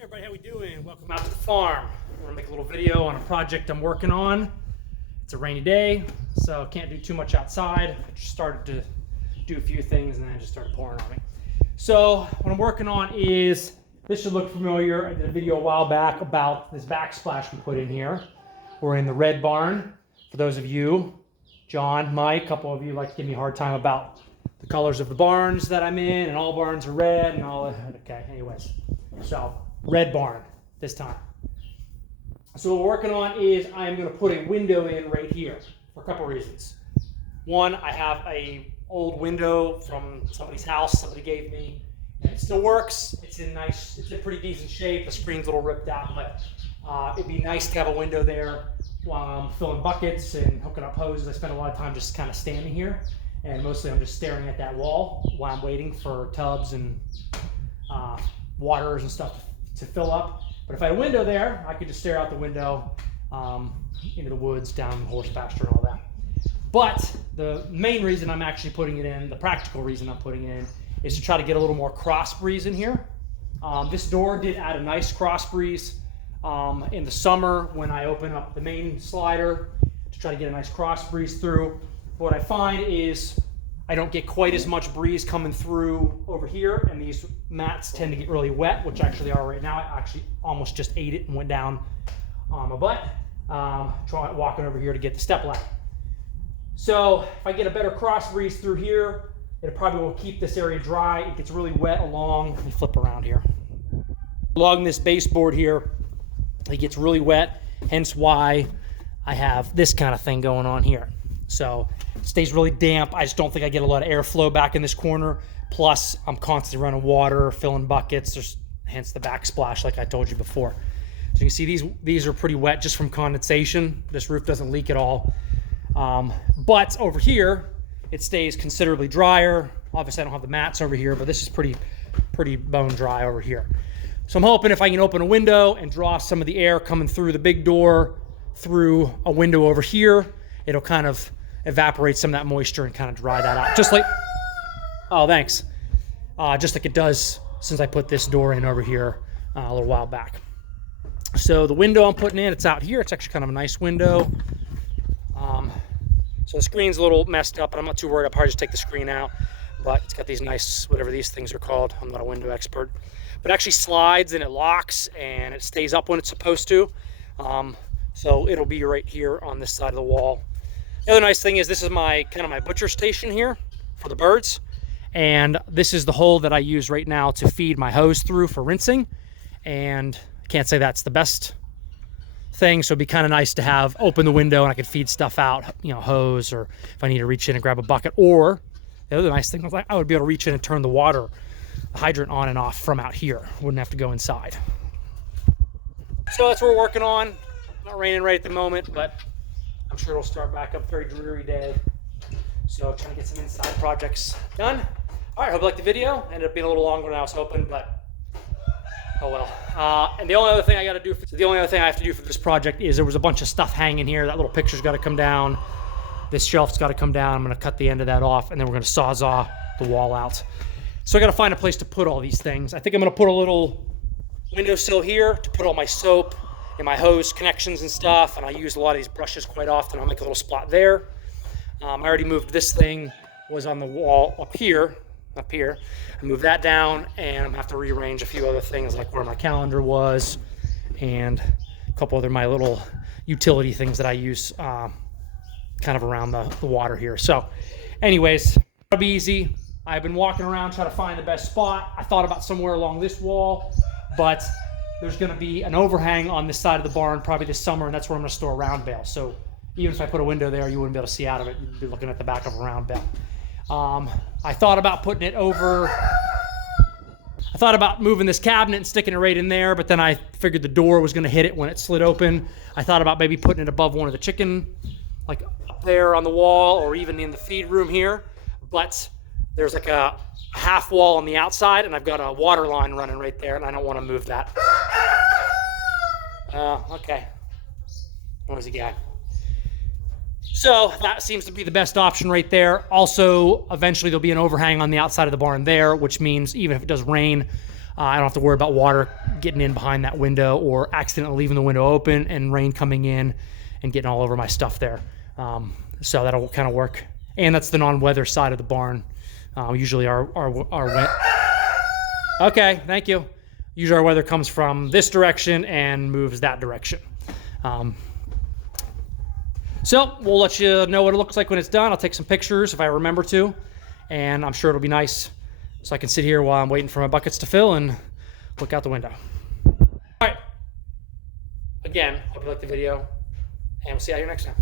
Hey everybody, how we doing? Welcome out to the farm. I'm gonna make a little video on a project I'm working on. It's a rainy day, so can't do too much outside. I just started to do a few things and then it just started pouring on me. So what I'm working on is, this should look familiar. I did a video a while back about this backsplash we put in here. We're in the red barn. For those of you, John, Mike, a couple of you like to give me a hard time about the colors of the barns that I'm in, and all barns are red and all. Okay, anyways. So red barn this time. So what we're working on is I'm going to put a window in right here for a couple reasons. One, I have a old window from somebody's house somebody gave me, and it still works. It's in pretty decent shape. The screen's a little ripped out, but it'd be nice to have a window there while I'm filling buckets and hooking up hoses. I spend a lot of time just kind of standing here, and mostly I'm just staring at that wall while I'm waiting for tubs and waters and stuff to fill up. But if I had a window there, I could just stare out the window into the woods, down the horse pasture and all that. But the main reason I'm actually putting it in, the practical reason I'm putting it in, is to try to get a little more cross breeze in here. This door did add a nice cross breeze in the summer when I open up the main slider to try to get a nice cross breeze through. What I find is I don't get quite as much breeze coming through over here, and these mats tend to get really wet, which actually are right now. I actually almost just ate it and went down on my butt, walking over here to get the step ladder. So if I get a better cross breeze through here, it probably will keep this area dry. It gets really wet along, let me flip around here. Along this baseboard here, it gets really wet, hence why I have this kind of thing going on here. So it stays really damp. I just don't think I get a lot of airflow back in this corner. Plus, I'm constantly running water, filling buckets, hence the backsplash like I told you before. So you can see these are pretty wet just from condensation. This roof doesn't leak at all. But over here, it stays considerably drier. Obviously, I don't have the mats over here, but this is pretty bone dry over here. So I'm hoping if I can open a window and draw some of the air coming through the big door through a window over here, it'll kind of evaporate some of that moisture and kind of dry that out. Just like, oh, thanks. Just like it does since I put this door in over here a little while back. So the window I'm putting in, it's out here. It's actually kind of a nice window. So the screen's a little messed up, but I'm not too worried. I'll probably just take the screen out. But it's got these nice, whatever these things are called. I'm not a window expert. But it actually slides and it locks and it stays up when it's supposed to. So it'll be right here on this side of the wall. The other nice thing is this is my kind of my butcher station here for the birds. And this is the hole that I use right now to feed my hose through for rinsing. And I can't say that's the best thing, so it'd be kind of nice to have open the window and I could feed stuff out, you know, hose, or if I need to reach in and grab a bucket. Or the other nice thing was I would be able to reach in and turn the water, the hydrant on and off from out here. Wouldn't have to go inside. So that's what we're working on. Not raining right at the moment, but I'm sure it'll start back up. Very dreary day. So trying to get some inside projects done. All right, hope you liked the video. Ended up being a little longer than I was hoping, but oh well. And the only other thing I have to do for this project is there was a bunch of stuff hanging here. That little picture's got to come down. This shelf's got to come down. I'm going to cut the end of that off, and then we're going to sawzall the wall out. So I got to find a place to put all these things. I think I'm going to put a little windowsill here to put all my soap and my hose connections and stuff. And I use a lot of these brushes quite often. I'll make a little spot there. I already moved this thing, was on the wall up here. I moved that down, and I'm gonna have to rearrange a few other things, like where my calendar was and a couple other my little utility things that I use kind of around the water here. So anyways, it'll be easy. I've been walking around trying to find the best spot. I thought about somewhere along this wall, but there's going to be an overhang on this side of the barn probably this summer, and that's where I'm going to store a round bale. So even if I put a window there, you wouldn't be able to see out of it. You'd be looking at the back of a round bale. I thought about putting it over. I thought about moving this cabinet and sticking it right in there, but then I figured the door was going to hit it when it slid open. I thought about maybe putting it above one of the chicken, like up there on the wall, or even in the feed room here. But there's like a half wall on the outside, and I've got a water line running right there, and I don't want to move that. Okay. Noisy guy. So that seems to be the best option right there. Also, eventually there'll be an overhang on the outside of the barn there, which means even if it does rain, I don't have to worry about water getting in behind that window or accidentally leaving the window open and rain coming in and getting all over my stuff there. So that'll kind of work. And that's the non-weather side of the barn. Usually our wet. Okay, thank you. Usually our weather comes from this direction and moves that direction. So we'll let you know what it looks like when it's done. I'll take some pictures if I remember to, and I'm sure it'll be nice so I can sit here while I'm waiting for my buckets to fill and look out the window. All right. Again, hope you liked the video, and we'll see you out here next time.